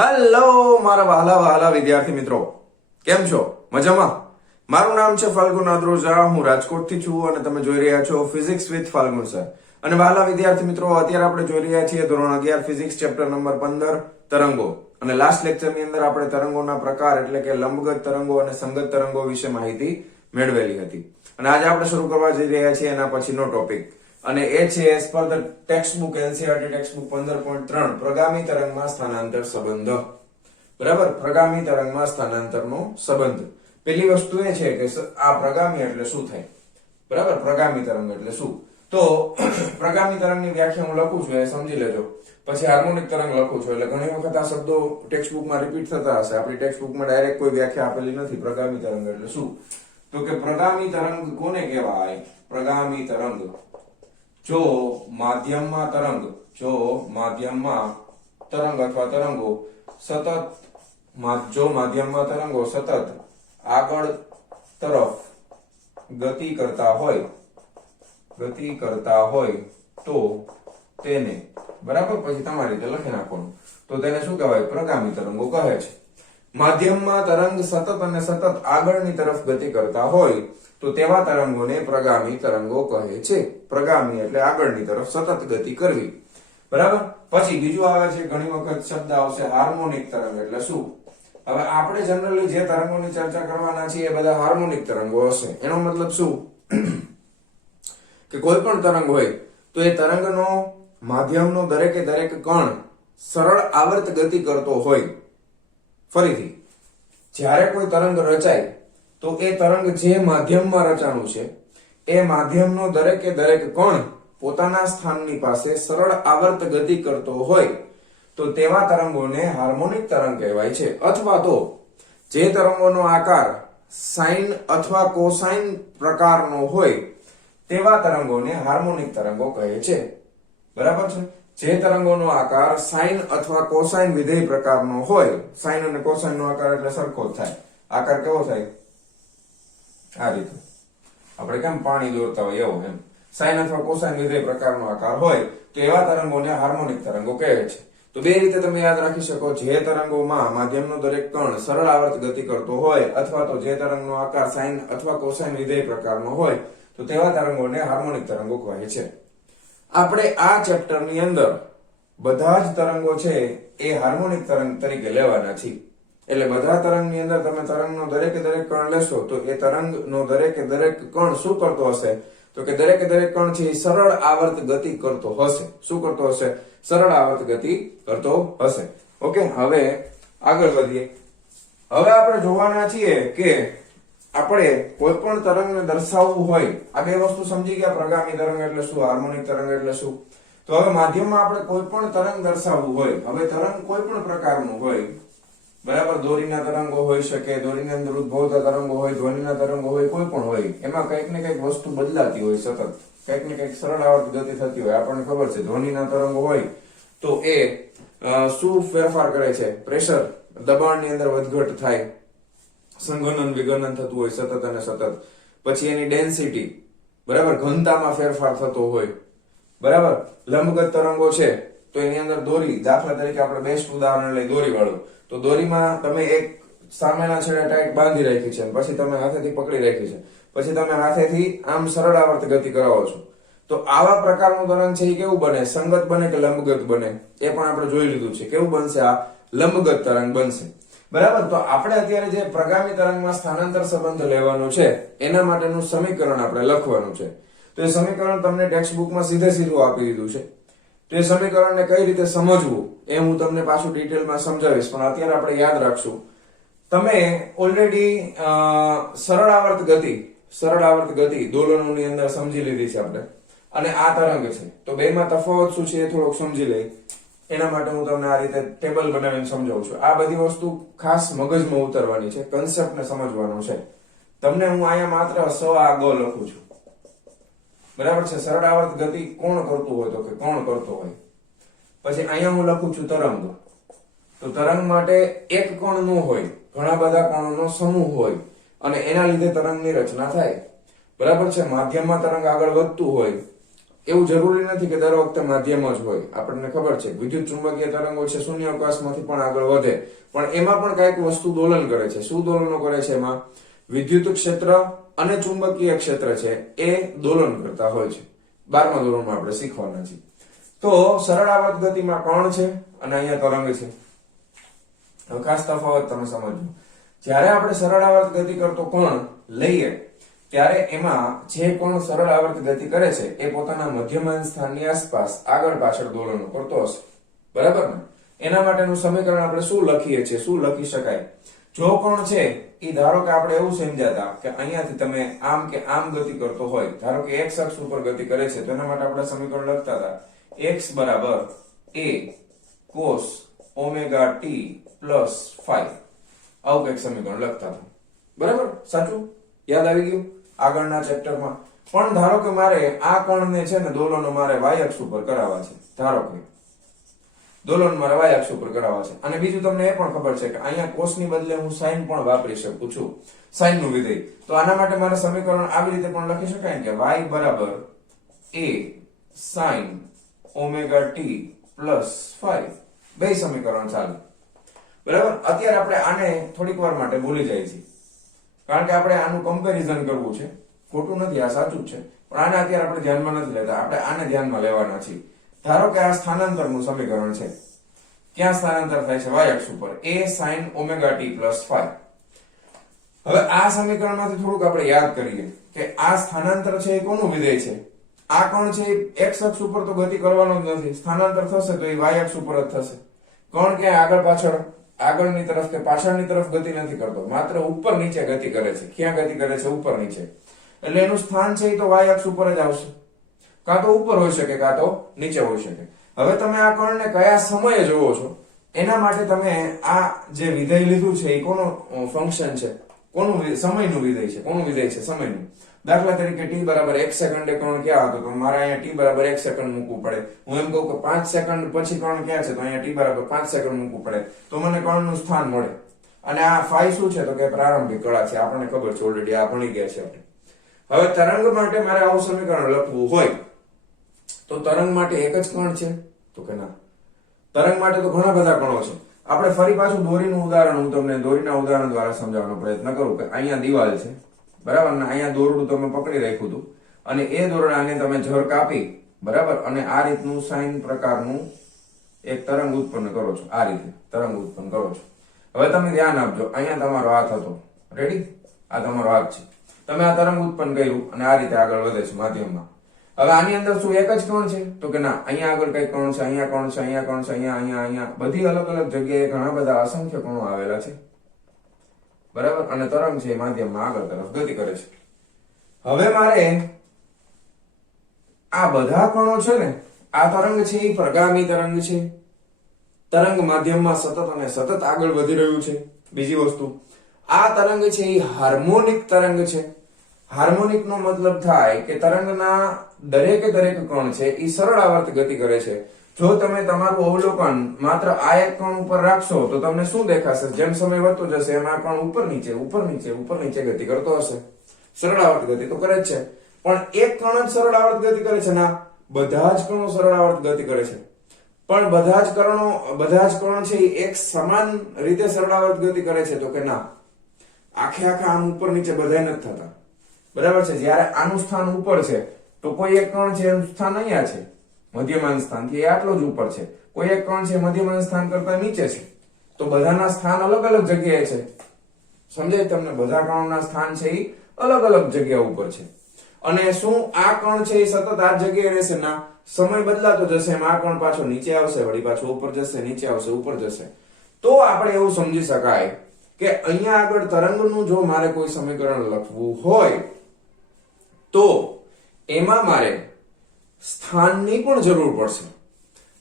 Hello મારા વહાલા વહાલા વિદ્યાર્થી મિત્રો, કેમ છો? મજામાં? મારું નામ છે ફાલ્ગુન આદ્રોજા, હું રાજકોટથી છું અને તમે જોઈ રહ્યા છો ફિઝિક્સ વિથ ફાલ્ગુન સર. અને વહાલા વિદ્યાર્થી મિત્રો, અત્યારે આપણે જોઈ રહ્યા છીએ ધોરણ 11 ફિઝિક્સ ચેપ્ટર નંબર 15 તરંગો. અને લાસ્ટ લેક્ચરની અંદર આપણે તરંગોના પ્રકાર એટલે કે લંબગત તરંગો અને સંગત તરંગો વિશે માહિતી મેળવેલી હતી. અને આજે આપણે શરૂ કરવા જઈ રહ્યા છીએ એના પછીનો ટોપિક, અને એ છે as per the text book NCERT text book 15.3 પ્રગામી તરંગમાં સ્થાનાંતર સંબંધ. બરાબર, પ્રગામી તરંગમાં સ્થાનાંતરનો સંબંધ. પહેલી વસ્તુ એ છે કે આ પ્રગામી એટલે શું થાય. બરાબર, પ્રગામી તરંગ એટલે શું? તો પ્રગામી તરંગની વ્યાખ્યા હું લખું છું, એ સમજી લેજો. પછી હાર્મોનિક તરંગ લખું છું, એટલે ઘણી વખત આ શબ્દો ટેક્સ્ટ બુકમાં રિપીટ થતા હશે. આપણી ટેક્સ્ટ બુકમાં ડાયરેક્ટ કોઈ વ્યાખ્યા આપેલી નથી. પ્રગામી તરંગ એટલે શું? તો કે પ્રગામી તરંગ કોને કહેવાય? પ્રગામી તરંગ જો માધ્યમમાં તરંગ અથવા તરંગો સતત આગળ તરફ ગતિ કરતા હોય તો તેને, બરાબર, પછી તમારી રીતે લખી નાખવાનું, તો તેને શું કહેવાય? પ્રગામી તરંગો કહે છે. માધ્યમમાં તરંગ સતત આગળની તરફ ગતિ કરતા હોય તો તેવા તરંગોને પ્રગામી તરંગો કહે છે. પ્રગામી એટલે આગળની તરફ સતત ગતિ કરવી. બરાબર. પછી બીજું આવે છે, ઘણી વખત શબ્દ આવશે હાર્મોનિક તરંગ એટલે શું? હવે આપણે જનરલી જે તરંગોની ચર્ચા કરવાના છીએ એ બધા હાર્મોનિક તરંગો હશે. એનો મતલબ શું કે કોઈ પણ તરંગ હોય તો એ તરંગનો માધ્યમનો દરેકે દરેક કણ સરળ આવર્ત ગતિ કરતો હોય. ફરીથી, જ્યારે કોઈ તરંગ રચાય તો એ તરંગ જે માધ્યમમાં રચાણું છે એ માધ્યમનો દરેકે દરેક કણ પોતાના સ્થાનની પાસે સરળ આવર્ત ગતિ કરતો હોય તો તેવા તરંગોને હાર્મોનિક તરંગ કહેવાય છે. અથવા તો જે તરંગોનો આકાર સાઇન અથવા કોસાઇન પ્રકારનો હોય તેવા તરંગોને હાર્મોનિક તરંગો કહે છે. બરાબર છે? જે તરંગોનો આકાર સાઇન અથવા કોસાઇન વિધેય પ્રકારનો હોય, સાઇન અને કોસાઇન નો આકાર એટલે સરખો જ થાય. આકાર કેવો થાય? આ રીતે આપણે કેમ પાણી દોરતા હોય એવો, એમ સાઇન અથવા કોસાઇન વિધેય પ્રકારનો આકાર હોય તો એવા તરંગોને હાર્મોનિક તરંગો કહે છે. તો બે રીતે તમે યાદ રાખી શકો. જે તરંગોમાં માધ્યમનો દરેક કણ સરળ આવર્ત ગતિ કરતો હોય અથવા તો જે તરંગનો આકાર સાઇન અથવા કોસાઇન વિધેય પ્રકારનો હોય તો તેવા તરંગોને હાર્મોનિક તરંગો કહે છે. આપણે આ ચેપ્ટરની અંદર બધા જ તરંગો છે એ હાર્મોનિક તરંગ તરીકે લેવાના છે. એટલે બધા તરંગની અંદર તમે તરંગનો દરેકે દરેક કણ લેશો તો એ તરંગનો દરેકે દરેક કણ શું કરતો હશે? તો કે દરેકે દરેક કણ છે એ સરળ આવર્ત ગતિ કરતો હશે. શું કરતો હશે? સરળ આવર્ત ગતિ કરતો હશે. ઓકે, હવે આગળ વધીએ. હવે આપણે જોવાના છીએ કે આપણે કોઈ પણ તરંગને દર્શાવવું હોય, આ બે વસ્તુ સમજી ગયા. પ્રગામી તરંગ એટલે શું, હાર્મોનિક તરંગ એટલે શું. તો હવે માધ્યમમાં આપણે કોઈ પણ તરંગ દર્શાવવું હોય, હવે તરંગ કોઈ પણ પ્રકારનું હોય, બરાબર, દોરીના તરંગો હોઈ શકે, દોરીની અંદર ઉદ્ભવતા તરંગો હોય, ધ્વનિના તરંગો હોય, કોઈ પણ હોય, એમાં કંઈક ને કંઈક વસ્તુ બદલાતી હોય, સતત કંઈક ને કંઈક સરળ આવર્ત ગતિ થતી હોય. આપણને ખબર છે ધ્વનિના તરંગો હોય તો એ શું ફેરફાર કરે છે? પ્રેશર, દબાણની અંદર વધઘટ થાય, સંઘનન વિઘનન થતું હોય સતત અને સતત. પછી એની ડેન્સિટી, બરાબર, ઘનતામાં ફેરફાર થતો હોય. બરાબર. લંબગત તરંગો છે તો એની અંદર દોરી, દાખલા તરીકે આપણે બેસ્ટ ઉદાહરણ લઈ દોરી વાળું, તો દોરીમાં તમે એક સામેના છેડે ટાઈટ બાંધી રાખી છે, પછી તમે હાથેથી પકડી રાખી છે, પછી તમે હાથેથી આમ સરળ આવર્ત ગતિ કરાવો છો, તો આવા પ્રકારનું તરંગ છે એ કેવું બને? સંગત બને કે લંબગત બને? એ પણ આપણે જોઈ લીધું છે. કેવું બનશે? આ લંબગત તરંગ બનશે. બરાબર. તો આપણે અત્યારે જે પ્રગામી તરંગમાં સ્થાનાંતર સંબંધ લેવાનો છે એના માટેનું સમીકરણ આપણે લખવાનું છે. તો એ સમીકરણ તમને ટેક્સ્ટ બુકમાં સીધું આપી દીધું છે. તો એ સમીકરણને કઈ રીતે સમજવું એ હું તમને પાછું ડિટેલમાં સમજાવીશ, પણ અત્યારે આપણે યાદ રાખશું. તમે ઓલરેડી સરળ આવર્ત ગતિ દોલનોની અંદર સમજી લીધી છે આપણે, અને આ તરંગ છે. તો બેમાં તફાવત શું છે એ થોડોક સમજી લઈ. એના માટે હું તમને આ રીતે ટેબલ બનાવીને સમજાવું છું. આ બધી વસ્તુ ખાસ મગજમાં ઉતરવાની છે, કન્સેપ્ટને સમજવાનો છે. તમને હું અહીંયા માત્ર સ આ ગ લખું છું, બરાબર છે. સરળ આવર્ત ગતિ કોણ કરતું હોય? તો કે કોણ કરતો હોય. પછી અહીંયા હું લખું છું તરંગ. તો તરંગ માટે એક કણ ન હોય, ઘણા બધા કણોનો સમૂહ હોય અને એના લીધે તરંગની રચના થાય. બરાબર છે. માધ્યમમાં તરંગ આગળ વધતું હોય એવું જરૂરી નથી કે દર વખતે માધ્યમ જ હોય. આપણને ખબર છે વિદ્યુત ચુંબકીય તરંગો છે શૂન્ય અવકાશમાંથી પણ આગળ વધે, પણ એમાં પણ કઈક વસ્તુ દોલન કરે છે. શું દોલનો કરે છે? એમાં વિદ્યુત ક્ષેત્ર અને ચુંબકીય ક્ષેત્ર છે એ દોલન કરતા હોય છે. 12મા ધોરણમાં આપણે શીખવાના છીએ. તો સરળ આવર્ત ગતિમાં કણ છે અને અહીંયા તરંગ છે. હવે ખાસ તફાવત તમે સમજો. જ્યારે આપણે સરળ આવર્ત ગતિ કરતો કણ લઈએ ત્યારે એમાં જે કણ સરળ આવર્ત ગતિ કરે છે એ પોતાના મધ્યમાન સ્થાનની આસપાસ આગળ પાછળ દોલનો કરતો હશે. બરાબર ને? એના માટેનું સમીકરણ આપણે શું લખીએ છીએ, શું લખી શકાય? જો કણ છે એ ધારો કે આપણે એવું સમજાતા કે અહીંયાથી તમે આમ કે આમ ગતિ કરતો હોય, ધારો કે x અક્ષ ઉપર ગતિ કરે છે, તો એના માટે આપણે સમીકરણ લખતા હતા x બરાબર a cos omega t plus phi. આવું કંઈક સમીકરણ લખતા હતા. બરાબર? સાચું? યાદ આવી ગયું આગળના ચેપ્ટરમાં? પણ ધારો કે મારે આ કણને છે ને દોલનો મારે y અક્ષ ઉપર કરાવવા છે. ધારો કે દોલન મારે y અક્ષ ઉપર કરાવવા છે. અને બીજું તમને એ પણ ખબર છે કે અહીંયા cos ની બદલે હું sin પણ વાપરી શકું છું, sin નું વિધેય. તો આના માટે મારે સમીકરણ આવી રીતે પણ લખી શકાય કે y બરાબર a sin omega t plus phi. બે સમીકરણ ચાલે. બરાબર? અત્યારે આપણે આને થોડીક વાર માટે ભૂલી જાય છે, કારણ કે આપણે આનું કમ્પેરિઝન કરવું છે. ખોટું નથી, આ સાચું જ છે, પણ આને અત્યારે આપણે ધ્યાનમાં નથી લેતા. આપણે આને ધ્યાનમાં લેવાના છીએ. ધારો કે આ સ્થાનાંતરનું સમીકરણ છે. ક્યાં સ્થાનાંતર થાય છે? y અક્ષ ઉપર. a sin omega t plus phi. હવે આ સમીકરણમાંથી થોડુંક આપણે યાદ કરીએ કે આ સ્થાનાંતર છે એ કોનું વિધેય છે? આ કણ છે એ x અક્ષ ઉપર તો ગતિ કરવાનો જ નથી. સ્થાનાંતર થશે તો એ y અક્ષ ઉપર જ થશે. કણ ક્યાં આગળ પાછળ, આગળની તરફ કે પાછળની તરફ ગતિ નથી કરતો, માત્ર ઉપર નીચે ગતિ કરે છે. ક્યાં ગતિ કરે છે? ઉપર નીચે. એટલે એનું સ્થાન છે એ તો y અક્ષ ઉપર જ આવશે. કાં તો ઉપર હોઈ શકે, કાં તો નીચે હોઈ શકે. હવે તમે આ કણને કયા સમયે જોવો છો એના માટે તમે આ જે વિધેય લીધું છે એ કોનું ફંક્શન છે? કોનું? સમયનું વિધેય છે. કોનું વિધેય છે? સમયનું. દાખલા તરીકે t બરાબર 1 સેકન્ડે કણ ક્યાં હતો? તો મારે અહીંયા t બરાબર 1 સેકન્ડ મૂકવું પડે. હું એમ કહું કે 5 સેકન્ડ પછી કણ ક્યાં છે? તો અહીંયા t બરાબર 5 સેકન્ડ મૂકવું પડે. તો મને કણનું સ્થાન મળે. અને આ phi શું છે? તો કે પ્રારંભિક કળા છે. આપણને ખબર છે, ઓલરેડી આ ભણી ગયા છે આપણે. હવે તરંગ માટે મારે આવું સમીકરણ લખવું હોય તો તરંગ માટે એક જ કણ છે? તો કે ના, તરંગ માટે તો ઘણા બધા કણો છે. આપણે ફરી પાછું દોરીનું ઉદાહરણ, હું તમને દોરીના ઉદાહરણ દ્વારા સમજાવવાનો પ્રયત્ન કરું કે અહીંયા દિવાલ છે, બરાબર, ને અહીંયા દોરડું તમે પકડી રાખ્યું હતું અને એ દોરડાને તમે જર કાપી, બરાબર, અને આ રીતનું સાઇન પ્રકારનું એક તરંગ ઉત્પન્ન કરો છો. આ રીતે તરંગ ઉત્પન્ન કરો છો. હવે તમે ધ્યાન આપજો, અહીંયા તમારો હાથ હતો, રેડી? આ તમારો હાથ છે. તમે આ તરંગ ઉત્પન્ન કર્યું અને આ રીતે આગળ વધે છે માધ્યમમાં. હવે આની અંદર શું એક જ કણ છે? તો કે ના, અહીંયા આગળ કઈ કણ છે, અહીંયા કણ છે, અહીંયા કણ છે, અહીંયા બધી અલગ અલગ જગ્યાએ ઘણા બધા અસંખ્ય કણો આવેલા છે. બરાબર? અને તરંગ છે માધ્યમમાં આગળ તરફ ગતિ કરે છે. હવે મારે આ બધા કણો છે ને, આ તરંગ છે એ પ્રગામી તરંગ છે. તરંગ માધ્યમમાં સતત અને સતત આગળ વધી રહ્યું છે. બીજી વસ્તુ, આ તરંગ છે એ હાર્મોનિક તરંગ છે. હાર્મોનિક નો મતલબ થાય કે તરંગના દરેકે દરેક કણ છે એ સરળ આવર્ત ગતિ કરે છે. જો તમે તમારું અવલોકન માત્ર આ એક કણ ઉપર રાખશો તો તમને શું દેખાશે? જેમ સમય વધતો જશે એમ આ કણ ઉપર નીચે ઉપર નીચે ઉપર નીચે ગતિ કરતો હશે. સરળ આવર્ત ગતિ તો કરે જ છે, પણ એક કણ જ સરળ આવર્ત ગતિ કરે છે? ના, બધા જ કણો સરળ આવર્ત ગતિ કરે છે. પણ બધા જ કણ છે એ એક સમાન રીતે સરળ આવર્ત ગતિ કરે છે? તો કે ના, આખે આખા આમ ઉપર નીચે બધાય નથી થતા. બરાબર છે? જ્યારે આનું સ્થાન ઉપર છે તો કોઈ એક કણ છે એનું સ્થાન અહીંયા છે, મધ્યમાન સ્થાનથી આટલો જ ઉપર છે. કોઈ એક કણ છે મધ્યમાન સ્થાન કરતા નીચે છે. તો બધાના સ્થાન અલગ અલગ જગ્યાએ છે. સમજાય તમને? બધા કણોના સ્થાન છે એ અલગ અલગ જગ્યા ઉપર છે. અને શું આ કણ છે એ સતત આ જગ્યાએ રહેશે? ના, સમય બદલાતો જશે એમ આ કણ પાછો નીચે આવશે, વળી પાછો ઉપર જશે, નીચે આવશે, ઉપર જશે. તો આપણે એવું સમજી શકાય કે અહીંયા આગળ તરંગનું જો મારે કોઈ સમીકરણ લખવું હોય તો એમાં મારે સ્થાનની પણ જરૂર પડશે.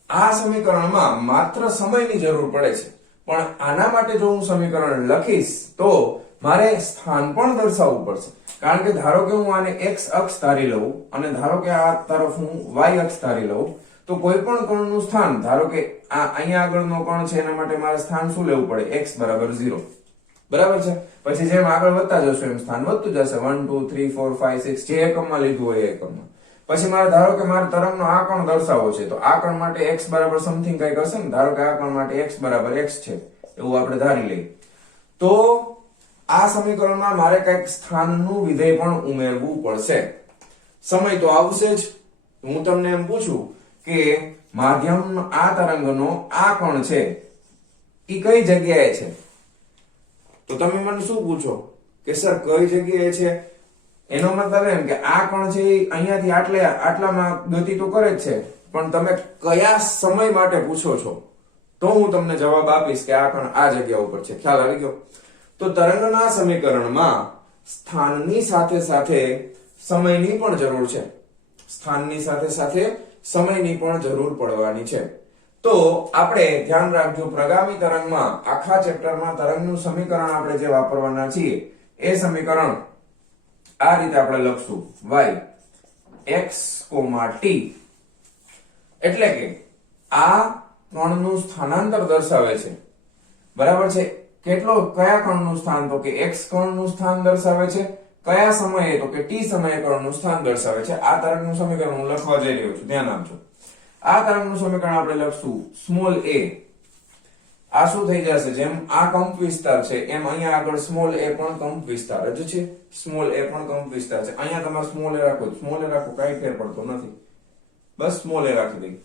આ સમીકરણમાં માત્ર સમયની જરૂર પડે છે, પણ આના માટે જો હું સમીકરણ લખીશ તો મારે સ્થાન પણ દર્શાવવું પડશે. કારણ કે ધારો કે હું આને x અક્ષ ધારી લઉં અને ધારો કે આ તરફ હું y અક્ષ ધારી લઉં, તો કોઈ પણ કણનું સ્થાન, ધારો કે આ અહીંયા આગળનો કણ છે એના માટે મારે સ્થાન શું લેવું પડે? x બરાબર 0. બરાબર છે? પછી જેમ આગળ વધતા જશો એમ સ્થાન વધતું જશે, 1 2 3 4 5 6 જે એકમમાં લીધું હોય એ એકમમાં. પછી મારે ધારો કે મારે તરંગનો આ કોણ દર્શાવવો છે, તો આ કોણ માટે x બરાબર સમથિંગ કંઈક હશે ને. ધારો કે આ કોણ માટે x બરાબર x છે એવું આપણે ધારી લઈએ. તો આ સમીકરણમાં મારે કંઈક સ્થાનનું વિધેય પણ ઉમેરવું પડશે. સમય તો આવશે જ. હું તમને એમ પૂછું કે માધ્યમ આ તરંગનો આ કોણ છે એ કઈ જગ્યાએ છે, તો તમે મને શું પૂછો કે સર કઈ જગ્યાએ છે? એનો મતલબ એમ કે આ કોણ છે અહીંયાથી આટલામાં ગતિ તો કરે જ છે, પણ તમે કયા સમય માટે પૂછો છો તો હું તમને જવાબ આપીશ કે આ કોણ આ જગ્યા ઉપર છે. ખ્યાલ આવી ગયો? તો તરંગના સમીકરણમાં સ્થાનની સાથે સાથે સમયની પણ જરૂર છે. સ્થાનની સાથે સાથે સમયની પણ જરૂર પડવાની છે. તો આપણે ધ્યાન રાખજો, પ્રગામી તરંગમાં આખા ચેપ્ટરમાં તરંગનું સમીકરણ આપણે જે વાપરવાના છીએ એ સમીકરણ આ રીતે આપણે લખશું y x, t, એટલે કે આ કણનું સ્થાનાંતર દર્શાવે છે. બરાબર છે? કયા કણનું સ્થાન? તો કે x કણનું સ્થાન દર્શાવે છે. કયા સમયે? તો કે t સમયે કણનું સ્થાન દર્શાવે છે. આ તરંગનું સમીકરણ હું લખવા જઈ રહ્યો છું, ધ્યાન આપજો. આ તરંગનું સમીકરણ આપણે લખશું સ્મોલ a. આ શું થઈ જશે? જેમ આ કંપ વિસ્તાર છે એમ અહીંયા આગળ સ્મોલ a પણ કંપ વિસ્તાર જ છે. સ્મોલ a પણ કંપ વિસ્તાર છે. અહીંયા તમારે સ્મોલ a રાખો, સ્મોલ a રાખો, કાઈ ફેર પડતો નથી. બસ સ્મોલ a રાખી દઈ,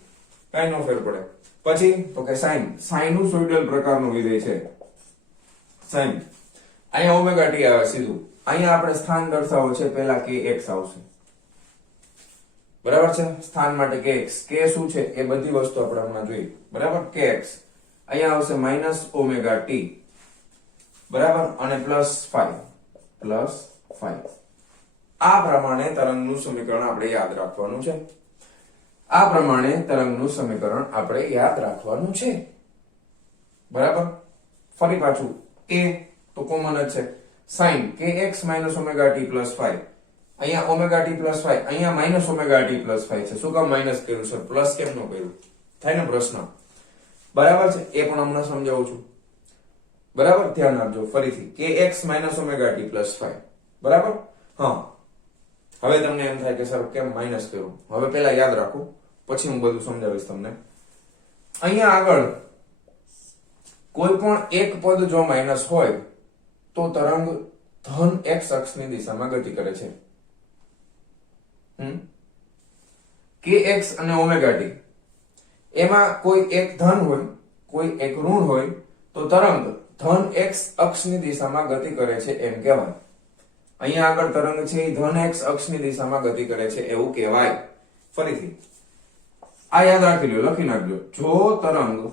કાઈ નો ફેર પડે. પછી તો કે સાઇન, સાઇનુસોઇડલ પ્રકારનું વિધેય છે સાઇન. અહીંયા ઓમેગા t આવે સીધું. અહીંયા આપણે સ્થાન દર્શાવો છે, પહેલા kx આવશે. બરાબર છે? સ્થાન માટે kx, k શું છે એ બધી વસ્તુ આપણે હમણાં જોઈએ. બરાબર? kx અહીંયા આવશે માઈનસ ઓમેગા t, બરાબર, અને પ્લસ 5. આ પ્રમાણે તરંગનું સમીકરણ આપણે યાદ રાખવાનું છે. આ પ્રમાણે તરંગનું સમીકરણ આપણે યાદ રાખવાનું છે. બરાબર? ફરી પાછું a તો કોમન જ છે. sin kx minus omega t plus 5, અહીંયા omega t plus 5, અહીંયા minus omega t plus 5 છે. શું કામ માઈનસ કર્યું છે? પ્લસ કેમ ન કર્યું? થાય ને પ્રશ્ન. બરાબર છે? એ પણ હમણાં સમજાવું છું. બરાબર? ધ્યાન આપજો ફરીથી. kx minus omega t plus 5. બરાબર? હા. હવે તમને એમ થાય કે સર કેમ માઈનસ કર્યું? હવે પહેલા યાદ રાખો, પછી હું બધું સમજાવીશ તમને. અહીંયા આગળ કોઈ પણ એક પદ જો માઈનસ હોય તો તરંગ ધન x અક્ષની દિશામાં ગતિ કરે છે. kx અને ઓમેગા t એમાં કોઈ એક ધન હોય, કોઈ એક ઋણ હોય તો તરંગ ધન x અક્ષની દિશામાં ગતિ કરે છે એમ કહેવાય. અહીંયા આગળ તરંગ છે એ ધન x અક્ષની દિશામાં ગતિ કરે છે એવું કહેવાય. ફરીથી આ યાદ રાખી લો, લખી નાખજો. જો તરંગ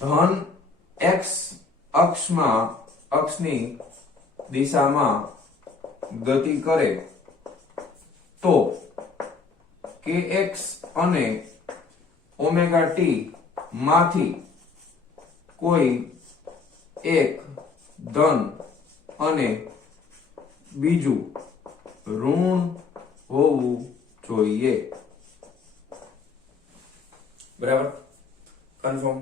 ધન x અક્ષની દિશામાં ગતિ કરે તો kx અને ઓમેગા t માંથી કોઈ એક ધન અને બીજું ઋણ હોવું જોઈએ. બરાબર? કન્ફર્મ?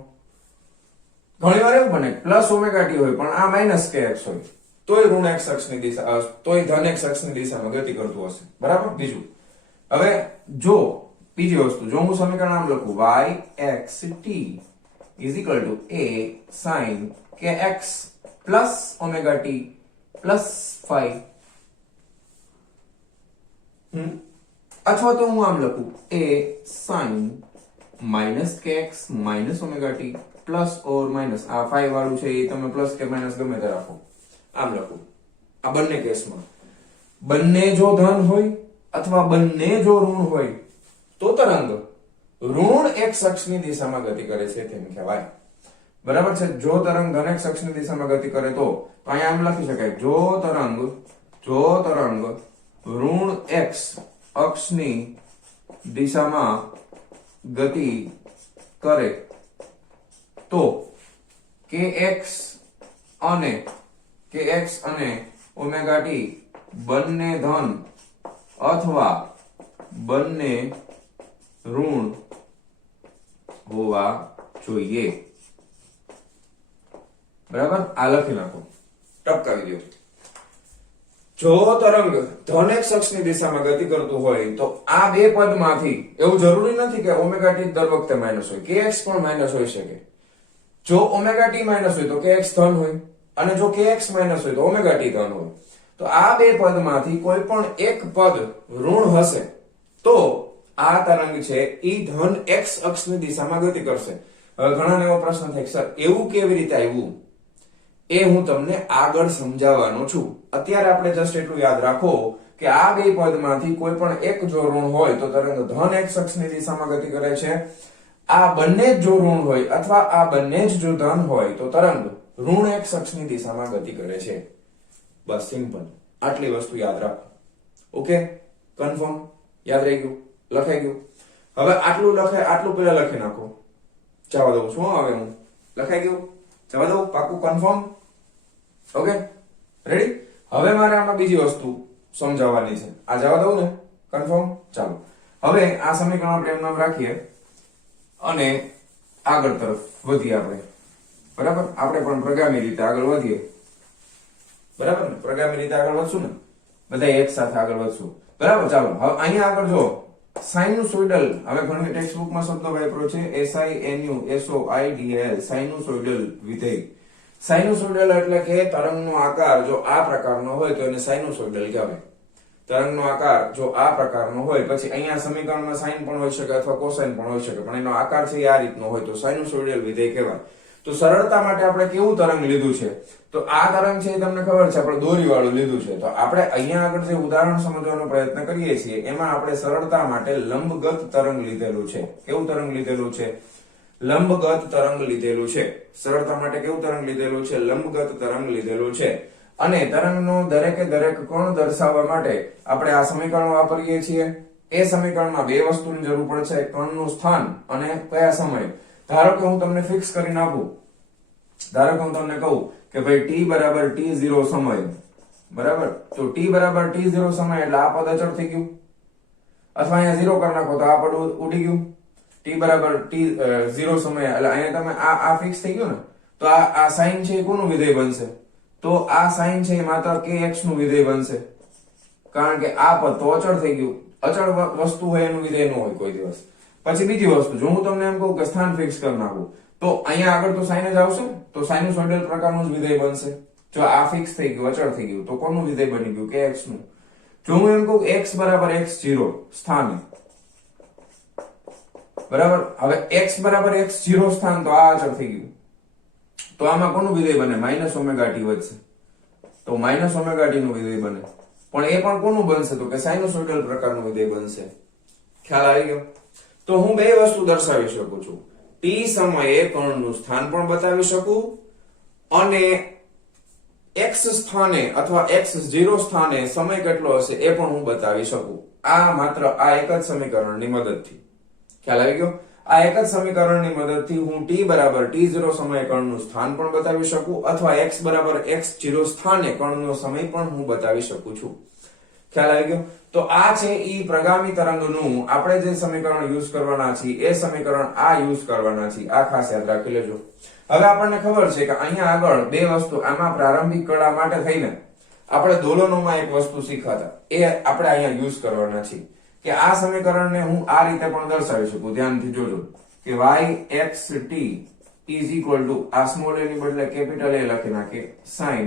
ઘણી વાર એવું બને પ્લસ ઓમેગા t હોય પણ આ માઇનસ kx હોય તોય ઋણ x અક્ષની દિશા, તોય ધન x અક્ષની દિશામાં ગતિ કરતું હશે. બરાબર? બીજું, હવે જો બીજી વસ્તુ, જો હું સમીકરણ આમ લખું yxt is equal to a sin kx plus omega t plus 5, અથવા તો હું આમ લખું a sin minus kx minus omega t plus or minus, આ 5 વાળું છે એ તમે પ્લસ કે માઇનસ ગમે તે રાખો, આમ લખું. આ બંને કેસમાં બંને જો ધન હોય અથવા બંને જો ઋણ હોય તો તરંગ ઋણ x અક્ષની દિશામાં ગતિ કરે છે તેમ કહેવાય. બરાબર છે? જો તરંગ ધન x અક્ષની દિશામાં ગતિ કરે તો અહીંયા આમ લખી શકાય, જો તરંગ ઋણ x અક્ષની દિશામાં ગતિ કરે તો kx અને ઓમેગા t બંને ધન અથવા બંને ઋણ હોવા જોઈએ. બરાબર? આ લખી નાખો, ટપકાવી દો. જો તરંગ ધન x અક્ષની દિશામાં ગતિ કરતું હોય તો આ બે પદમાંથી એવું જરૂરી નથી કે ઓમેગા ટી દર વખતે માઇનસ હોય, kx પણ માઇનસ હોઈ શકે. જો ઓમેગા ટી માઇનસ હોય તો kx ધન હોય, અને જો kx માઇનસ હોય તો ઓમેગા ટી ધન હોય. તો આ બે પદમાંથી કોઈ પણ એક પદ ઋણ હશે તો આ તરંગ છે ઈ ધન x અક્ષની દિશામાં ગતિ કરશે. હવે ઘણાને એવો પ્રશ્ન થાય સર એવું કેવી રીતે આવ્યું, એ હું તમને આગળ સમજાવવાનો છું. અત્યારે આપણે જસ્ટ એટલું યાદ રાખો કે આ બે પદમાંથી કોઈ પણ એક જો ઋણ હોય તો તરંગ ધન x અક્ષની દિશામાં ગતિ કરે છે. આ બંને જ જો ઋણ હોય અથવા આ બંને જ જો ધન હોય તો તરંગ ઋણ x અક્ષની દિશામાં ગતિ કરે છે. બસ સિમ્પલ, આટલી વસ્તુ યાદ રાખો. Okay, confirm? યાદ રહી ગયું? લખાઈ ગયું? હવે આટલું પેલા લખી નાખો. જવા દઉં શું આવે, હું લખાઈ ગયું? જવા દઉં? પાકું? કન્ફર્મ? Okay, ready? હવે મારે આમાં બીજી વસ્તુ સમજાવવાની છે. આ જવા દઉં ને? કન્ફર્મ? ચાલો હવે આ સમીકરણ આપણે એમ નામ રાખીએ અને આગળ તરફ વધીએ આપણે. બરાબર? આપણે પણ પ્રગામી રીતે આગળ વધીએ. બરાબર ને? પ્રગામી રીતે આગળ વધશું ને બધા એક સાથે આગળ વધશું. બરાબર? ચાલો હવે અહીંયા આગળ જો સાઇનુસોઇડલ, હવે ઘણી ટેક્સ્ટ બુકમાં શબ્દ વાપર્યો છે SINUSOIDL, સાઇનુસોઇડલ વિધેય. સાઇનુસોઇડલ એટલે કે તરંગનો આકાર જો આ પ્રકારનો હોય તો એને સાઇનુસોઇડલ કહેવાય. તરંગનો આકાર જો આ પ્રકારનો હોય, પછી અહીંયા સમીકરણમાં સાઇન પણ હોઈ શકે અથવા કોસાઇન પણ હોઈ શકે, પણ એનો આકાર છે આ રીતનો હોય તો સાઇનુસોઇડલ વિધેય કહેવાય. તો સરળતા માટે આપણે કેવું તરંગ લીધું છે, તો આ તરંગ છે એ તમને ખબર છે આપણે દોરી વાળું લીધું છે. તો આપણે અહીંયા આગળ જે ઉદાહરણ સમજવાનો પ્રયત્ન કરીએ છીએ એમાં આપણે સરળતા માટે લંબગત તરંગ લીધેલું છે. કેવું તરંગ લીધેલું છે? લંબગત તરંગ લીધેલું છે. સરળતા માટે કેવું તરંગ લીધેલું છે? લંબગત તરંગ લીધેલું છે. અને તરંગનો દરેકે દરેક કોણ દર્શાવવા માટે આપણે આ સમીકરણ વાપરીએ છીએ. એ સમીકરણમાં બે વસ્તુની જરૂર પડશે, કણનું સ્થાન અને કયા સમય. ધારો કે હું તમને ફિક્સ કરીને આપું, ધારો કે હું તમને કહું કે ભાઈ t બરાબર t0 સમય, બરાબર? તો t બરાબર t0 સમય એટલે આ પદ અચળ થઈ ગયું, અથવા અહીંયા 0 કરી નાખો તો આ પદ ઉડી ગયું. t બરાબર t0 સમય એટલે અહીંયા તમે આ ફિક્સ થઈ ગયું ને, તો આ સાઇન છે એ કોનું વિધેય બનશે? તો આ સાઇન છે એ માત્ર kx નું વિધેય બનશે, કારણ કે આ પદ તો અચળ થઈ ગયું. અચળ વસ્તુ હોય એનું વિધેય ન હોય કોઈ દિવસ. પછી બીજી વસ્તુ, જો હું તમને એમ કહું કે સ્થાન ફિક્સ કરી નાખું તો અહીંયા આગળ તો સાઇન જ આવશે, તો સાઇનુસોઇડલ પ્રકારનું જ વિધેય બનશે. જો આ ફિક્સ થઈ ગયું, અચળ થઈ ગયું, તો કોનું વિધેય બની ગયું? kx નું. જો હું એમ કહું x બરાબર x0 સ્થાને, બરાબર? હવે x બરાબર x0 સ્થાન, તો આ અચળ થઈ ગયું, તો આમાં કોનું વિધેય બને? માઇનસ ઓમેગા ટી વધશે, તો માઇનસ ઓમેગા ટી નું વિધેય બને. પણ એ પણ કોનું બનશે? તો કે સાઇનુસોઇડલ પ્રકારનું વિધેય બનશે. ખ્યાલ આવી ગયો? તો હું બે વસ્તુ દર્શાવી શકું છું. t સમયે કણનું સ્થાન પણ બતાવી શકું અને x સ્થાને અથવા x0 સ્થાને સમય કેટલો હશે એ પણ હું બતાવી શકું. આ માત્ર આ એક જ સમીકરણની મદદથી. ખ્યાલ આવી ગયો? આ એક જ સમીકરણની મદદથી હું t બરાબર t0 સમયે કણનું સ્થાન પણ બતાવી શકું અથવા x બરાબર x0 સ્થાને કણનો સમય પણ હું બતાવી શકું છું. ખ્યાલ આવી ગયો? તો આ છે ઈ પ્રગામી તરંગનું આપણે જે સમીકરણ યુઝ કરવાના છીએ એ સમીકરણ આ યુઝ કરવાના છીએ. આ ખાસ યાદ રાખી લેજો. હવે આપણને ખબર છે કે અહીંયા આગળ બે વસ્તુ, આમાં પ્રારંભિક કળા માટે થઈને આપણે દોલનોમાં એક વસ્તુ શીખ્યા હતા, એ આપણે અહીંયા યુઝ કરવાના છીએ. કે આ સમીકરણને હું આ રીતે પણ દર્શાવી શકું. ધ્યાનથી જોજો કે yxt is equal to આ સ્મોલ a ની બદલે કેપિટલ A લખી નાખીએ sin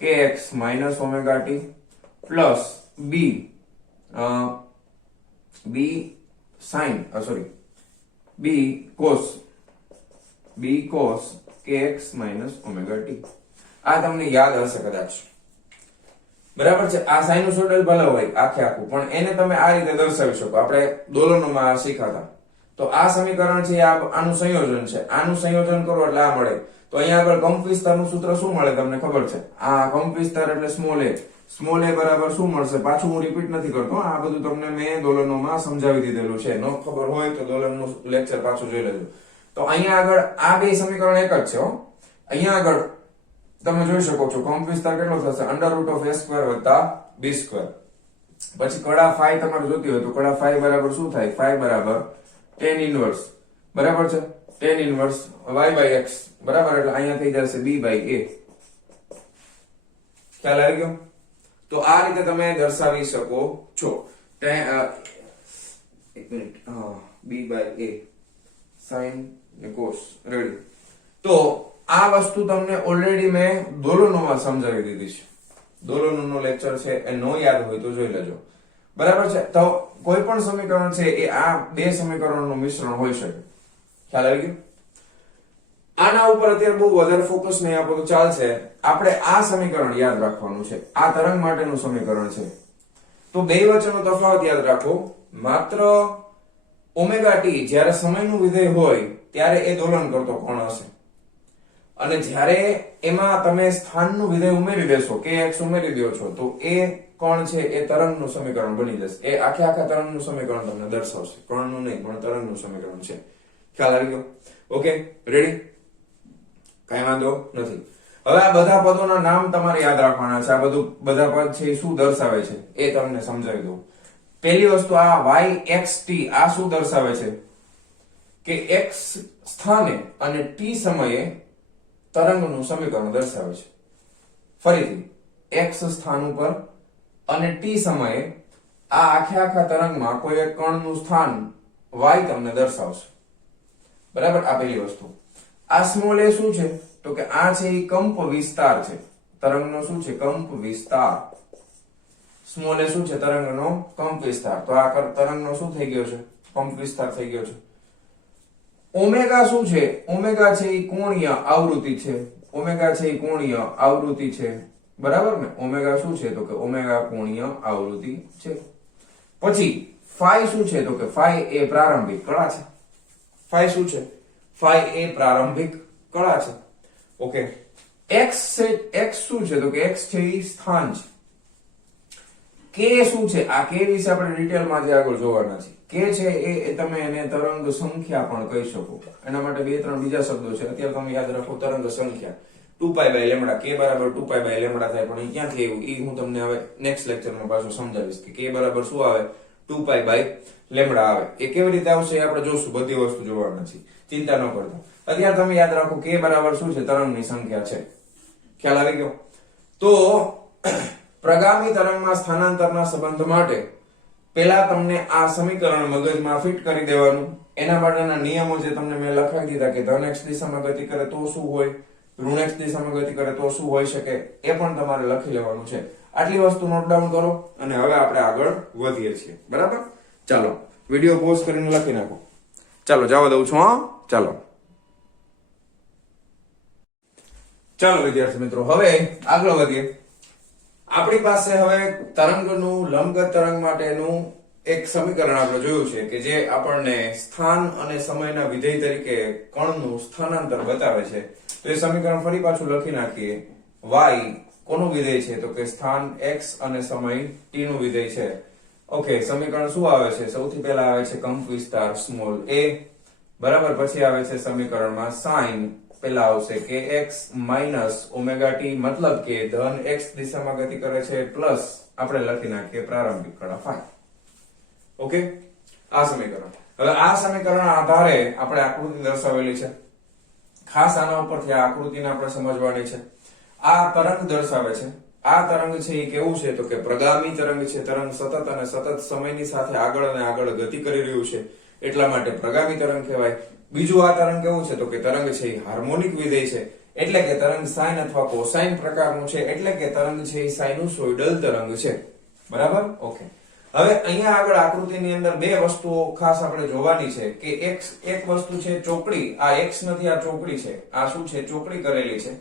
kx minus omega t plus b cos kx minus omega t. આ તમને યાદ હશે કદાચ, બરાબર છે? આ સાઇનુસોઇડલ ભલે હોય આખે આખું, પણ એને તમે આ રીતે દર્શાવી શકો. આપણે દોલનોમાં શીખાતા. તો આ સમીકરણ છે આનું સંયોજન છે. આનું સંયોજન કરો એટલે આ મળે. તો અહીંયા આગળ કંપ વિસ્તારનું સૂત્ર શું મળે તમને ખબર છે? આ કંપ વિસ્તાર એટલે સ્મોલ a બરાબર શું મળશે? પાછું હું રિપીટ નથી કરતો, આ બધું તમને મેં દોલનોમાં સમજાવી દીધેલું છે. ન ખબર હોય તો દોલનનું લેક્ચર પાછું જોઈ લેજો. તો અહીંયા આગળ આ બે સમીકરણ એક જ છે હો. અહીંયા આગળ તમે જોઈ શકો છો કંપ વિસ્તાર કેટલો થશે? √a² + b². પછી કડા phi તમારે જોતી હોય તો કડા phi બરાબર શું થાય? phi બરાબર tan ઇન્વર્સ, બરાબર છે? tan ઇન્વર્સ y/x, બરાબર? એટલે અહીંયા થઈ જશે b/a. ખ્યાલ આવી ગયો? તો આ રીતે તમે દર્શાવી શકો છો. એક મિનિટ, b/a sin ને cos. રેડી. તો આ વસ્તુ તમને ઓલરેડી મેં દોલનોમાં સમજાવી દીધી છે. દોલનોનો લેક્ચર છે, એ નો યાદ હોય તો જોઈ લેજો. બરાબર છે. તો કોઈ પણ સમીકરણ છે એ આ બે સમીકરણોનું મિશ્રણ હોઈ શકે. ખ્યાલ આવી ગયો? આના ઉપર અત્યારે બહુ વધારે ફોકસ નહીં આપો તો ચાલશે. આપણે આ સમીકરણ યાદ રાખવાનું છે. આ તરંગ માટેનું સમીકરણ છે. તો બે વચ્ચેનો તફાવત યાદ રાખો. માત્ર ઓમેગા ટી જ્યારે સમયનું વિધેય હોય ત્યારે એ દોલન કરતો કોણ હશે, અને જ્યારે એમાં તમે સ્થાનનું વિધેય ઉમેરી દેશો, kx ઉમેરી દો છો, તો એ કોણ છે એ તરંગનું સમીકરણ બની જશે. એ આખે તરંગનું સમીકરણ તમને દર્શાવશે. કોણનું નહીં પણ તરંગનું સમીકરણ છે. ખ્યાલ આવી ગયો? Okay, ready? કઈ વાંધો નથી. હવે આ બધા પદોના નામ તમારે યાદ રાખવાના છે. આ બધા પદ છે એ શું દર્શાવે છે એ તમને સમજાવી દઉં. પહેલી વસ્તુ, આ yxt આ શું દર્શાવે છે કે x સ્થાને અને t સમયે તરંગનું સમીકરણ દર્શાવે છે. ફરીથી, x સ્થાન ઉપર અને t સમયે આ આખા તરંગમાં કોઈ એક કણનું સ્થાન y તમને દર્શાવશે. બરાબર? આ પહેલી વસ્તુ. આ સ્મોલ a શું છે તો કે આ છે એ કંપ વિસ્તાર છે. તરંગનો શું છે? કંપ વિસ્તાર. સ્મોલ a શું છે? તરંગનો કંપ વિસ્તાર. તો આ તરંગનો શું થઈ ગયો છે? કંપ વિસ્તાર થઈ ગયો છે. ઓમેગા શું છે? ઓમેગા છે એ કોણીય આવૃત્તિ છે. ઓમેગા છે એ કોણીય આવૃત્તિ છે. બરાબર ને? ઓમેગા શું છે તો કે ઓમેગા કોણીય આવૃત્તિ છે. પછી ફાઈ શું છે તો કે ફાઈ એ પ્રારંભિક કળા છે. ફાઈ શું છે? ફાઈ એ પ્રારંભિક કળા છે. ઓકે. x શું છે તો કે x છે એ સ્થાન છે. k શું છે? આ k વિશે આપણે ડિટેલમાં જે આગળ જોવાના છે. k છે એ તમે એને તરંગ સંખ્યા પણ કહી શકો. એના માટે બે ત્રણ બીજા શબ્દો છે. અત્યારે તમે યાદ રાખો તરંગ સંખ્યા 2π/λ. k બરાબર 2π/λ થાય. પણ એ ક્યાંથી આવ્યું એ હું તમને હવે નેક્સ્ટ લેક્ચરમાં પાછું સમજાવીશ કે k બરાબર શું આવે? 2π/λ આવે. એ કેવી રીતે આવશે એ આપણે જોશું. બધી વસ્તુ જોવાના છે. ચિંતા ન કરતા. અત્યારે તમે યાદ રાખો k બરાબર શું છે? તરંગની સંખ્યા છે. ખ્યાલ આવી ગયો? તો પ્રગામી તરંગમાં સ્થાનાંતરના સંબંધ માટે પહેલા તમને આ સમીકરણ મગજમાં ફિટ કરી દેવાનું. એના માટેના નિયમો જે તમને મેં લખાવી દીધા કે ધન x દિશામાં ગતિ કરે તો શું હોય, ઋણ x દિશામાં ગતિ કરે તો શું હોઈ શકે, એ પણ તમારે લખી લેવાનું છે. આટલી વસ્તુ નોટ ડાઉન કરો અને હવે આપણે આગળ વધીએ છીએ. બરાબર? ચાલો વિડિયો પોઝ કરીને લખી નાખો. ચાલો જવા દઉં છું. હા, ચાલો વિદ્યાર્થી મિત્રો, હવે આગળ વધીએ. આપણી પાસે હવે તરંગનું લંબગત તરંગ માટેનું એક સમીકરણ આપણે જોયું છે કે જે આપણને સ્થાન અને સમયના વિધેય તરીકે કણનું સ્થાનાંતર બતાવે છે. તો એ સમીકરણ ફરી પાછું લખી નાખીએ. y કોનું વિધેય છે તો કે સ્થાન x અને સમય t નું વિધેય છે. ઓકે, સમીકરણ શું આવે છે? સૌથી પહેલા આવે છે કંપ વિસ્તાર સ્મોલ a. બરાબર? પછી આવે છે સમીકરણમાં સાઇન. પહેલા આવશે kx માઇનસ ઓમેગા t, મતલબ કે ધન x દિશામાં ગતિ કરે છે, પ્લસ આપણે લખી નાખીએ પ્રારંભિક કળા ફાઈ. ઓકે, આ સમીકરણ. હવે આ સમીકરણ આધારે આપણે આકૃતિ દર્શાવેલી છે. ખાસ આના ઉપરથી આ આકૃતિને આપણે સમજવાની છે. આ તરંગ દર્શાવે છે. આ તરંગ છે એ કેવું છે તો કે પ્રગામી તરંગ છે. તરંગ સતત અને સતત સમયની સાથે આગળ અને આગળ ગતિ કરી રહ્યું છે, એટલા માટે પ્રગામી તરંગ કહેવાય. બીજું આ તરંગ કેવું છે તો કે તરંગ છે એ હાર્મોનિક વિધેય છે, એટલે કે તરંગ સાઇન અથવા કોસાઇન પ્રકારનું છે, એટલે કે તરંગ છે એ સાઇનુસોઇડલ તરંગ છે. બરાબર? ઓકે. હવે અહીંયા આગળ આકૃતિની અંદર બે વસ્તુઓ ખાસ આપણે જોવાની છે કે એક વસ્તુ છે ચોકડી. આ x નથી, આ ચોકડી છે. આ શું છે? ચોકડી કરેલી છે.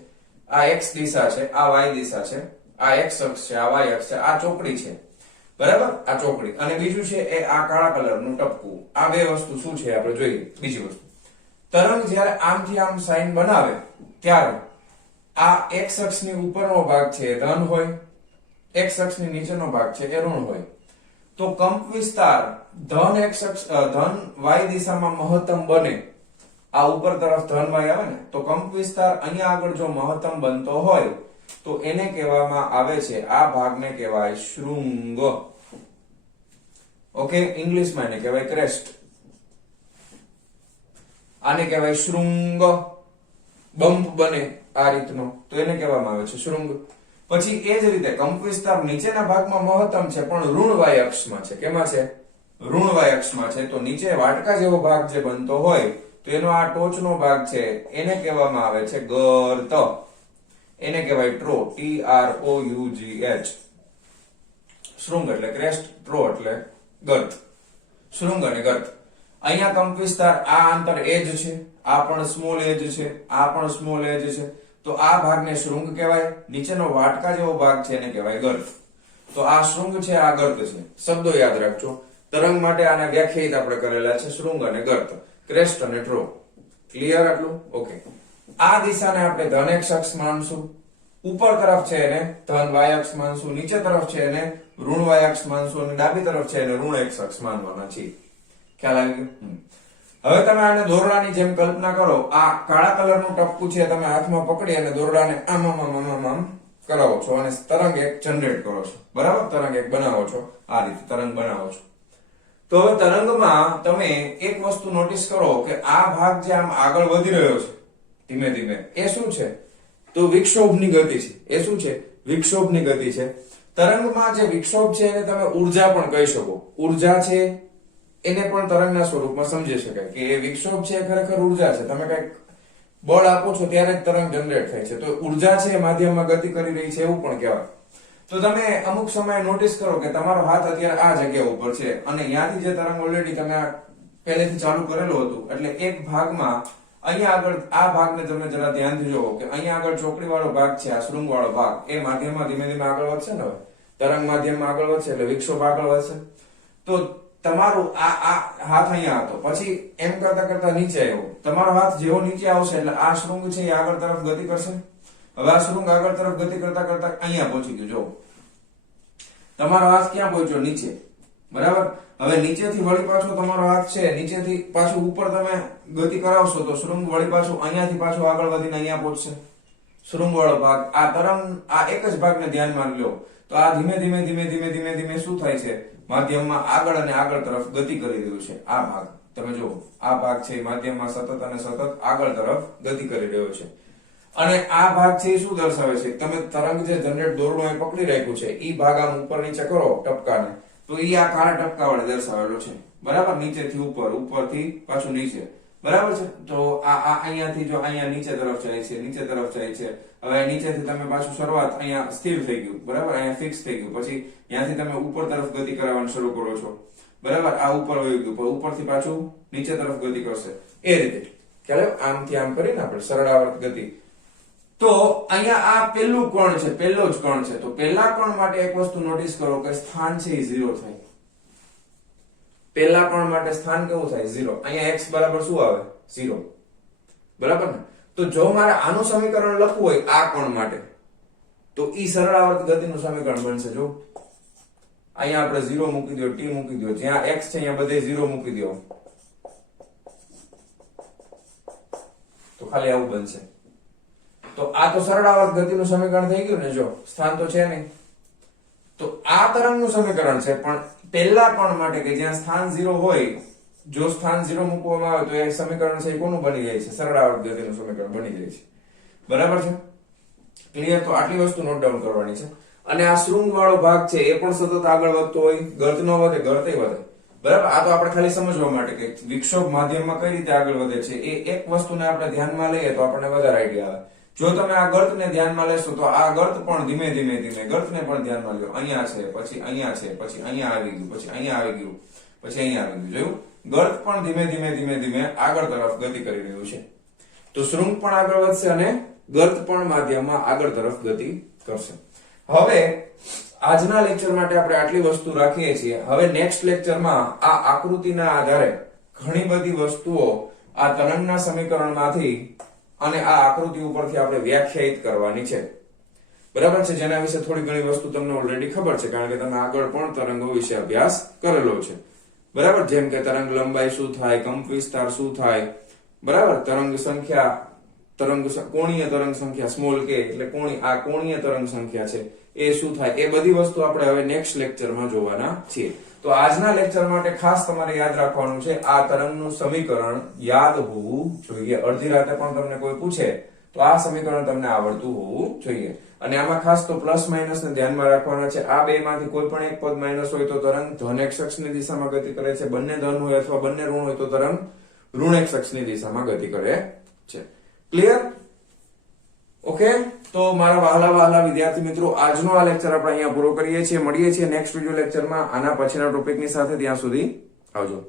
આ x દિશા છે, આ y દિશા છે. આ x અક્ષ છે, આ y અક્ષ છે. આ ચોકડી છે. બરાબર? આ ચોકડી. અને બીજું છે એ આ કાળા કલરનું ટપકું. આ બે વસ્તુ શું છે આપણે જોઈએ. બીજી વસ્તુ, તરંગ જ્યારે આમથી આમ સાઇન બનાવે ત્યારે આ x અક્ષની ઉપરનો ભાગ છે એ ધન હોય, x અક્ષની નીચેનો ભાગ છે એ ઋણ હોય. તો કંપ વિસ્તાર ધન x અક્ષ ધન y દિશામાં મહત્તમ બને. આ ઉપર તરફ ધન y આવે ને, તો કંપ વિસ્તાર અહીંયા આગળ જો મહત્તમ બનતો હોય તો એને કહેવામાં આવે છે, આ ભાગને કહેવાય શૃંગ. ઓકે, ઇંગ્લિશમાં એને કહેવાય ક્રેસ્ટ. આને કહેવાય શૃંગ. બમ્પ બને આ રીતનો તો એને કહેવામાં આવે છે શૃંગ. પછી એ જ રીતે કંપ વિસ્તાર નીચેના ભાગમાં મહત્તમ છે પણ ઋણ વાય અક્ષમાં છે. કેમાં છે? ઋણ વાય અક્ષમાં છે. તો નીચે વાટકા જેવો ભાગ જે બનતો હોય તો એનો આ ટોચનો ભાગ છે એને કહેવામાં આવે છે ગર્ત. એને કહેવાય ટ્રો, TROUGH. શૃંગ એટલે ક્રેસ્ટ, ટ્રો એટલે ગર્ત. શૃંગ અને ગર્ત. અહીંયા કંપ વિસ્તાર આ અંતર એજ છે, આ પણ સ્મોલ એજ છે, આ પણ સ્મોલ એજ છે. તો આ ભાગને શૃંગ કહેવાય. નીચેનો વાટકા જેવો ભાગ છે એને કહેવાય ગર્ત. તો આ શૃંગ છે, આ ગર્ત છે. શબ્દો યાદ રાખજો. તરંગ માટે આને વ્યાખ્યાયિત આપણે કરેલા છે શૃંગ અને ગર્ત, ક્રેસ્ટ અને ટ્રો. ક્લિયર આટલું? ઓકે. આ દિશાને આપણે ધન x અક્ષ માનશું. ઉપર તરફ છે એને ધન y અક્ષ માનશું, નીચે તરફ છે એને ઋણ y અક્ષ માનશું અને ડાબી તરફ છે એને ઋણ x અક્ષ માનવાના છે. ખ્યાલ આવી ગયો? હવે તમે આને દોરડાની જેમ કલ્પના કરો. આ કાળા કલરનું ટપકું છે તમે હાથમાં પકડી અને દોરડાને આમ આમ આમ આમ આમ કરાવો છો અને તરંગ એક જનરેટ કરો છો. બરાબર? તરંગ એક બનાવો છો. આ રીતે તરંગ બનાવો છો. તો હવે તરંગમાં તમે એક વસ્તુ નોટિસ કરો કે આ ભાગ જે આમ આગળ વધી રહ્યો છે ધીમે ધીમે, એ શું છે? તો વિક્ષોભની ગતિ છે. એ શું છે? વિક્ષોભની ગતિ છે. તરંગમાં જે વિક્ષોભ છે એને તમે ઉર્જા પણ કહી શકો. ઉર્જા છે એને પણ તરંગના સ્વરૂપમાં સમજી શકાય કે એ વિક્ષોભ છે ખરેખર ઉર્જા છે. તમે કઈક બળ આપો છો ત્યારે જ તરંગ જનરેટ થાય છે. તો ઉર્જા છે માધ્યમમાં ગતિ કરી રહી છે એવું પણ કહેવાય. તો તમે અમુક સમયે નોટિસ કરો કે તમારો હાથ અત્યારે આ જગ્યા ઉપર છે અને ત્યાંથી જે તરંગ ઓલરેડી તમે પહેલેથી ચાલુ કરેલું હતું એટલે એક ભાગમાં અહીંયા આગળ આ ભાગને તમે જરા ધ્યાનથી જોવો કે અહીંયા આગળ ચોકડી વાળો ભાગ છે, આ શૃંગ વાળો ભાગ, એ માધ્યમમાં ધીમે ધીમે આગળ વધશે ને. હવે તરંગ માધ્યમમાં આગળ વધશે એટલે વિક્ષોભ આગળ વધશે. તો તમારું આ હાથ અહીંયા હતો, પછી એમ કરતા કરતા નીચે આવ્યો. તમારો હાથ જેવો નીચે આવશે એટલે આ શૃંગ છે એ આગળ તરફ ગતિ કરશે. હવે આ શૃંગ આગળ તરફ ગતિ કરતા કરતા અહીંયા પહોંચી ગયું. જો તમારો હાથ ક્યાં પહોંચ્યો? નીચે. બરાબર? હવે નીચેથી વળી પાછો તમારો હાથ છે નીચેથી પાછું ઉપર તમે ગતિ કરાવશો તો શૃંગ વળી પાછું અહીંયાથી પાછું આગળ વધીને અહીંયા પહોંચશે. શૃંગ વાળો ભાગ, આ તરંગ, આ એક જ ભાગને ધ્યાનમાં લ્યો તો આ ધીમે ધીમે ધીમે ધીમે ધીમે ધીમે શું થાય છે? માધ્યમમાં આગળ અને આગળ તરફ ગતિ કરી રહ્યું છે. આ ભાગ તમે જુઓ, આ ભાગ છે માધ્યમમાં સતત અને સતત આગળ તરફ ગતિ કરી રહ્યો છે. અને આ ભાગ છે એ શું દર્શાવે છે? તમે તરંગ જે જનરેટ દોરડું પકડી રાખ્યું છે એ ભાગ આમ ઉપર નીચે કરો ટપકાને તો એ આ કાળા ટપકા વડે દર્શાવેલો છે. બરાબર? નીચેથી ઉપર, ઉપરથી પાછું નીચે. બરાબર છે? તો આ અહીંયાથી જો અહીંયા નીચે તરફ જાય છે, નીચે તરફ જાય છે. હવે નીચેથી તમે પાછું શરૂઆત અહીંયા સ્થિર થઈ ગયું. બરાબર? અહીંયા ફિક્સ થઈ ગયું. પછી ત્યાંથી તમે ઉપર તરફ ગતિ કરાવવાનું શરૂ કરો છો. બરાબર? આ ઉપર વહી ગયું, પણ ઉપરથી પાછું નીચે તરફ ગતિ કરશે. એ રીતે ખ્યાલ? આમથી આમ કરીને આપણે સરળાવર્ત ગતિ. તો અહીંયા આ પહેલું કોણ છે, પહેલો જ કોણ છે. તો પહેલા કોણ માટે એક વસ્તુ નોટિસ કરો કે સ્થાન છે એ 0 થાય. પહેલા કોણ માટે સ્થાન કેવું થાય? 0. અહીંયા x બરાબર શું આવે? 0. બરાબર ને? તો જો મારે આનું સમીકરણ લખવું હોય આ કોણ માટે તો ઈ સરળાવર્ત ગતિનું સમીકરણ બનશે. જો અહીંયા આપણે 0 મૂકી દો, t મૂકી દો, જ્યાં x છે અહીંયા બધે 0 મૂકી દો તો ખાલી આવું બનશે. તો આ તો સરળાવર્ત ગતિનું સમીકરણ થઈ ગયું ને. જો સ્થાન તો છે નહીં. તો આ તરંગનું સમીકરણ છે પણ પહેલા કોણ માટે કે જ્યાં સ્થાન 0 હોય, જો સ્થાન 0 મૂકવામાં આવે તો એ સમીકરણ છે એ કોનું બની જાય છે? સરળાવર્ત ગતિનું સમીકરણ બની જાય છે. બરાબર છે? ક્લિયર? તો આટલી વસ્તુ નોટ ડાઉન કરવાની છે. અને આ શૃંગ વાળો ભાગ છે એ પણ સતત આગળ વધતો હોય, ગર્ત ન વધે, ગર્તે વધે. બરાબર? આ તો આપણે ખાલી સમજવા માટે કે વિક્ષોભ માધ્યમમાં કઈ રીતે આગળ વધે છે એ એક વસ્તુને આપણે ધ્યાનમાં લઈએ તો આપણને વધારે આઈડિયા આવે. જો તમે આ ગર્તને ધ્યાનમાં લેશો તો આ ગર્ત પણ ધીમે ધીમે ધીમે ગર્તને પણ ધ્યાનમાં લો. અહીંયા છે, પછી અહીંયા છે, પછી અહીંયા આવી ગયું, પછી અહીંયા આવી ગયું, પછી અહીંયા આવી ગયું. જોયું? ગર્ત પણ ધીમે ધીમે ધીમે ધીમે આગળ તરફ ગતિ કરી રહ્યું છે. તો શૃંગ પણ આગળ વધશે અને ગર્ત પણ માધ્યમમાં આગળ તરફ ગતિ કરશે. હવે આજના લેક્ચર માટે આપણે આટલી વસ્તુ રાખીએ છીએ. હવે નેક્સ્ટ લેક્ચરમાં આ આકૃતિના આધારે ઘણી બધી વસ્તુઓ આ તરંગના સમીકરણમાંથી અને આ આકૃતિ ઉપરથી આપણે વ્યાખ્યાયિત કરવાની છે. બરાબર છે? જેના વિશે થોડી ઘણી વસ્તુ તમને ઓલરેડી ખબર છે કારણ કે તમે આગળ પણ તરંગો વિશે અભ્યાસ કરેલો છે. બરાબર? જેમ કે તરંગ લંબાઈ શું થાય, કંપ વિસ્તાર શું થાય, બરાબર, તરંગ સંખ્યા, કોણીય તરંગ સંખ્યા સ્મોલ k એટલે આ કોણીય તરંગ સંખ્યા છે એ શું થાય, એ બધી વસ્તુ આપણે હવે નેક્સ્ટ લેક્ચરમાં જોવાના છીએ. તો આજના લેક્ચર માટે ખાસ તમારે યાદ રાખવાનું છે આ તરંગનું સમીકરણ યાદ હોવું જોઈએ. અડધી રાતે પણ તમને કોઈ પૂછે તો આ સમીકરણ તમને આવડતું હોવું જોઈએ. અને આમાં ખાસ તો પ્લસ માઇનસ ને ધ્યાનમાં રાખવાના છે. આ બે માંથી કોઈ પણ એક પદ માઇનસ હોય તો તરંગ ધન x અક્ષની દિશામાં ગતિ કરે છે. બંને ધન હોય અથવા બંને ઋણ હોય તો તરંગ ઋણ x અક્ષની દિશામાં ગતિ કરે છે. ક્લિયર? ઓકે, તો મારા વહાલા વિદ્યાર્થી મિત્રો, આજનો આ લેક્ચર આપણે અહીંયા પૂરો કરીએ છીએ. મળીએ છીએ નેક્સ્ટ વિડિયો લેક્ચરમાં આના પછીના ટોપિકની સાથે. ત્યાં સુધી આવજો.